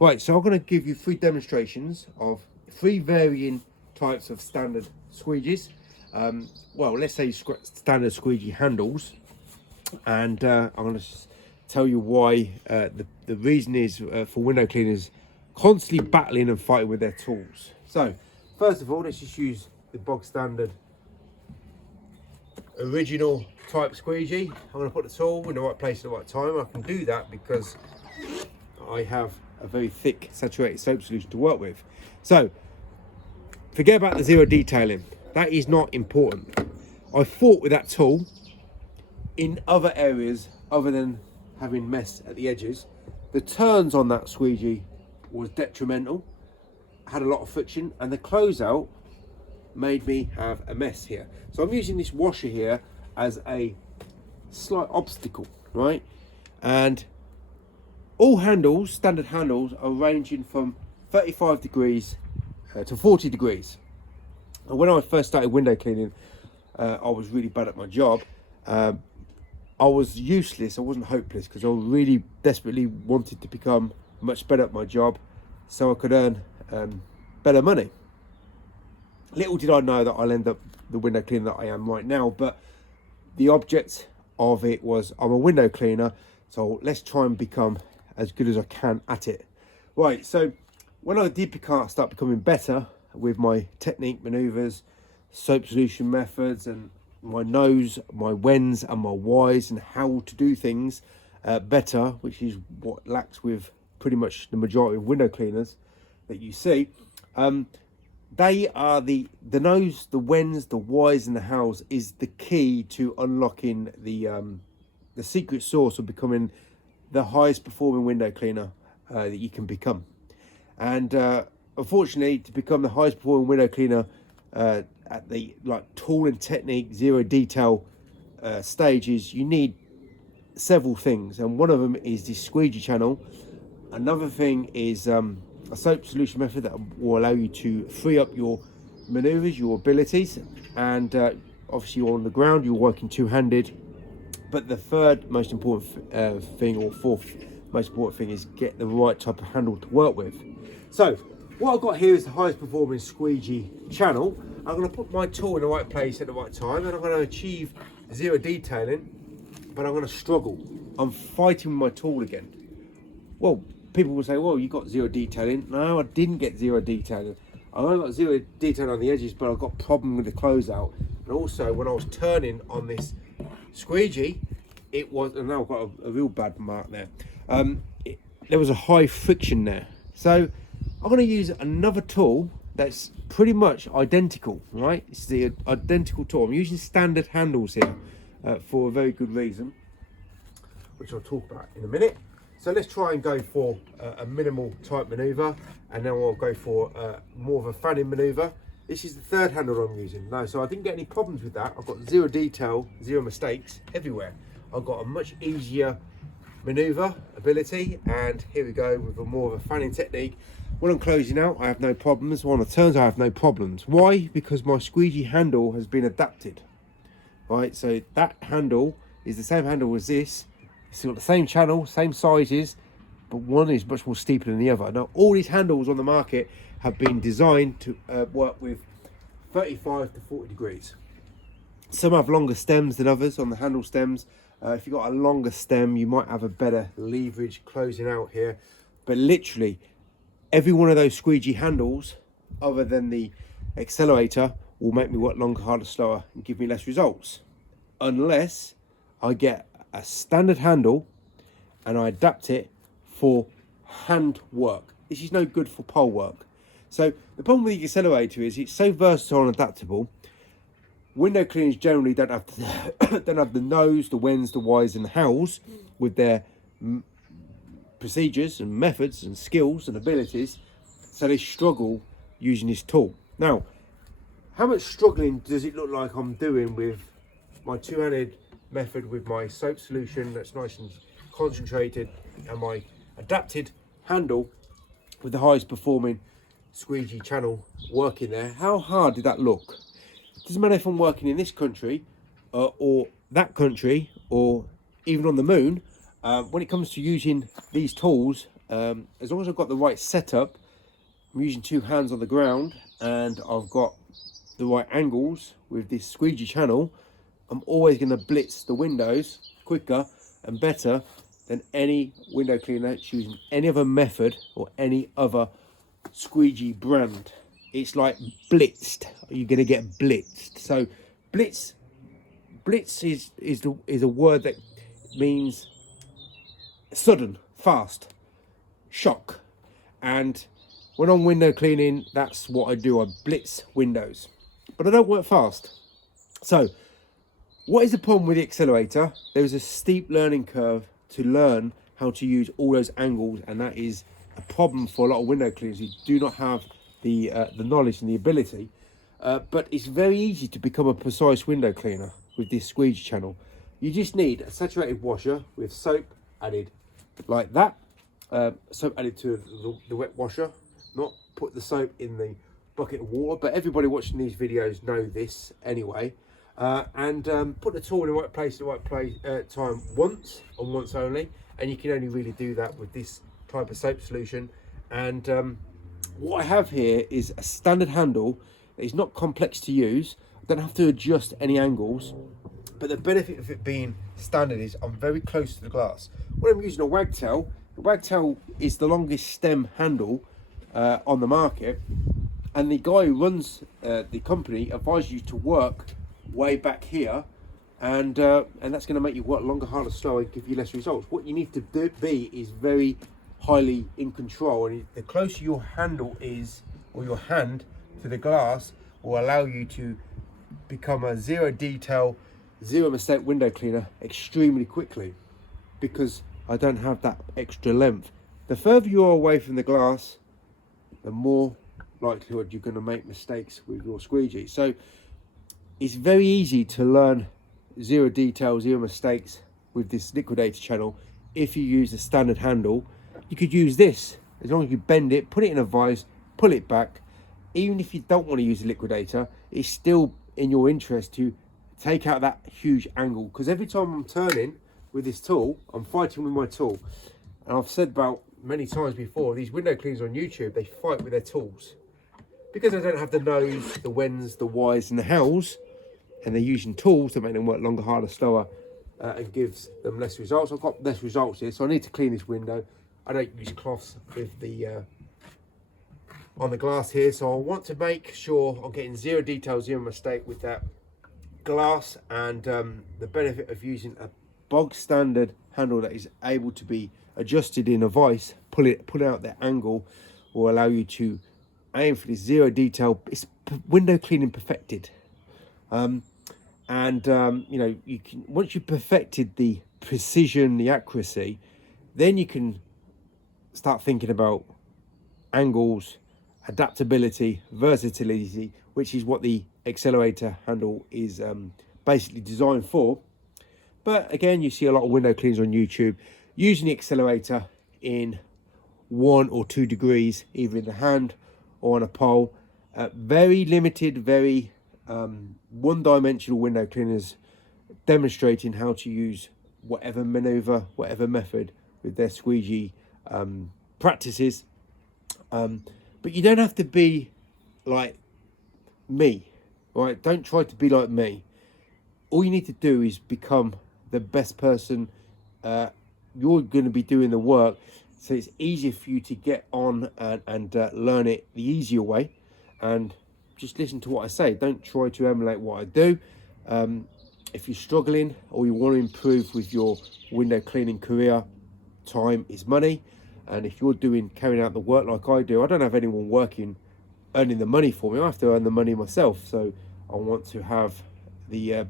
Right, so I'm going to give you 3 demonstrations of 3 varying types of standard squeegees. Well, let's say standard squeegee handles, and I'm going to tell you why. The reason is for window cleaners constantly battling and fighting with their tools. So first of all, let's just use the bog standard original type squeegee. I'm going to put the tool in the right place at the right time. I can do that because I have a very thick saturated soap solution to work with. So forget about the zero detailing, that is not important. I fought with that tool in other areas other than having mess at the edges. The turns on that squeegee was detrimental, had a lot of friction, and the closeout made me have a mess here. So I'm using this washer here as a slight obstacle, right? And all handles, standard handles, are ranging from 35 degrees to 40 degrees. And when I first started window cleaning, I was really bad at my job. I was useless, I wasn't hopeless, because I really desperately wanted to become much better at my job so I could earn better money. Little did I know that I'll end up the window cleaner that I am right now, but the object of it was, I'm a window cleaner, so let's try and become as good as I can at it. Right, so when I did start becoming better with my technique, maneuvers, soap solution methods, and my nose, my whens and my whys, and how to do things better, which is what lacks with pretty much the majority of window cleaners that you see, they are the nose, the whens, the whys and the hows is the key to unlocking the secret sauce of becoming the highest performing window cleaner that you can become. And unfortunately, to become the highest performing window cleaner at the tool and technique zero detail stages, you need several things, and one of them is the squeegee channel. Another thing is a soap solution method that will allow you to free up your maneuvers, your abilities, and obviously you're on the ground, you're working two-handed. But the third most important thing, or fourth most important thing, is get the right type of handle to work with. So what I've got here is the highest performing squeegee channel. I'm going to put my tool in the right place at the right time, and I'm going to achieve zero detailing, but I'm going to struggle. I'm fighting with my tool again. Well, people will say, well, you got zero detailing. No, I didn't get zero detailing. I only got zero detailing on the edges, but I've got a problem with the closeout. And also, when I was turning on this squeegee, it was, and now I've got a real bad mark there. There was a high friction there. So I'm going to use another tool that's pretty much identical, right? It's the identical tool. I'm using standard handles here for a very good reason, which I'll talk about in a minute. So let's try and go for a minimal type maneuver, and then I'll go for more of a fanning maneuver. This is the third handle I'm using. No, so I didn't get any problems with that. I've got zero detail, zero mistakes everywhere. I've got a much easier maneuver ability, and here we go with a more of a fanning technique. When I'm closing out, I have no problems. On the turns, I have no problems. Why? Because my squeegee handle has been adapted. Right, so that handle is the same handle as this. It's got the same channel, same sizes, but one is much more steeper than the other. Now, all these handles on the market have been designed to work with 35 to 40 degrees. Some have longer stems than others on the handle stems. If you've got a longer stem, you might have a better leverage closing out here. But literally, every one of those squeegee handles, other than the accelerator, will make me work longer, harder, slower, and give me less results. Unless I get a standard handle and I adapt it for hand work. This is no good for pole work. So the problem with the accelerator is it's so versatile and adaptable. Window cleaners generally don't have the nose, the whens, the whys and the hows with their procedures and methods and skills and abilities, so they struggle using this tool. Now, how much struggling does it look like I'm doing with my two-handed method, with my soap solution that's nice and concentrated, and my adapted handle with the highest performing squeegee channel working there? How hard did that look? It doesn't matter if I'm working in this country or that country, or even on the moon. When it comes to using these tools, as long as I've got the right setup, I'm using 2 hands on the ground and I've got the right angles with this squeegee channel, I'm always going to blitz the windows quicker and better than any window cleaner using any other method or any other squeegee brand. It's like blitzed. You're going to get blitzed. So blitz is a word that means sudden, fast, shock. And when I'm window cleaning, that's what I do. I blitz windows, but I don't work fast. So what is the problem with the accelerator? There is a steep learning curve to learn how to use all those angles, and that is a problem for a lot of window cleaners who do not have the knowledge and the ability. But it's very easy to become a precise window cleaner with this squeegee channel. You just need a saturated washer with soap added like that. Soap added to the wet washer, not put the soap in the bucket of water, but everybody watching these videos know this anyway. And put the tool in the right place at the right time once and once only, and you can only really do that with this type of soap solution. And what I have here is a standard handle. It's not complex to use. I don't have to adjust any angles, but the benefit of it being standard is I'm very close to the glass. When I'm using a wagtail, the wagtail is the longest stem handle on the market, and the guy who runs the company advises you to work way back here, and that's going to make you work longer, harder, slower, and give you less results. What you need to be is very highly in control, and the closer your handle is, or your hand, to the glass, will allow you to become a zero detail, zero mistake window cleaner extremely quickly, because I don't have that extra length. The further you are away from the glass, the more likelihood you're going to make mistakes with your squeegee. So it's very easy to learn zero detail, zero mistakes with this liquidator channel if you use the standard handle. You could use this, as long as you bend it, put it in a vise, pull it back. Even if you don't want to use the liquidator, it's still in your interest to take out that huge angle, because every time I'm turning with this tool, I'm fighting with my tool. And I've said about many times before, these window cleaners on YouTube, they fight with their tools because they don't have the no's, the when's, the why's and the how's, and they're using tools to make them work longer, harder, slower, and gives them less results. I've got less results here, so I need to clean this window. I don't use cloths with the on the glass here, so I want to make sure I'm getting zero detail, zero mistake with that glass. And the benefit of using a bog standard handle that is able to be adjusted in a vise, pull out the angle, will allow you to aim for this zero detail. It's window cleaning perfected. You know, you can, once you've perfected the precision, the accuracy, then you can start thinking about angles, adaptability, versatility, which is what the accelerator handle is basically designed for. But again, you see a lot of window cleaners on YouTube using the accelerator in 1 or 2 degrees, either in the hand or on a pole. Very limited, very one-dimensional window cleaners demonstrating how to use whatever maneuver, whatever method with their squeegee practices. But you don't have to be like me, right? Don't try to be like me. All you need to do is become the best person. You're going to be doing the work, so it's easier for you to get on and learn it the easier way. And just listen to what I say. Don't try to emulate what I do. If you're struggling or you want to improve with your window cleaning career, time is money. And if you're carrying out the work like I do, I don't have anyone working, earning the money for me. I have to earn the money myself. So I want to have the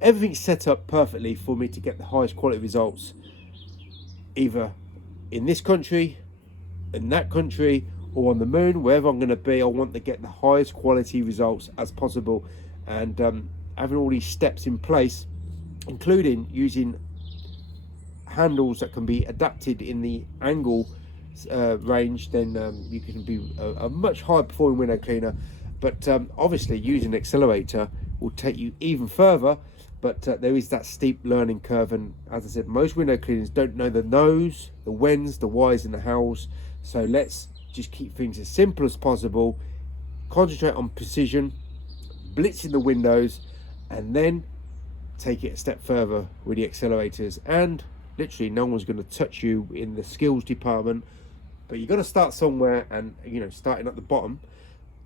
everything set up perfectly for me to get the highest quality results, either in this country, in that country, or on the moon, wherever I'm going to be. I want to get the highest quality results as possible. And having all these steps in place, including using handles that can be adapted in the angle range, then you can be a much higher performing window cleaner. But obviously using an accelerator will take you even further, but there is that steep learning curve. And as I said, most window cleaners don't know the no's, the when's, the why's and the how's. So let's just keep things as simple as possible, concentrate on precision, blitzing the windows, and then take it a step further with the accelerators. And literally no one's going to touch you in the skills department, but you've got to start somewhere. And starting at the bottom,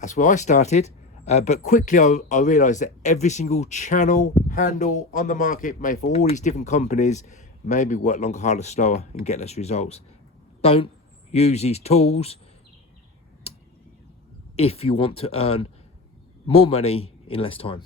that's where I started. But quickly I realized that every single channel handle on the market made for all these different companies made me work longer, harder, slower and get less results. Don't use these tools if you want to earn more money in less time.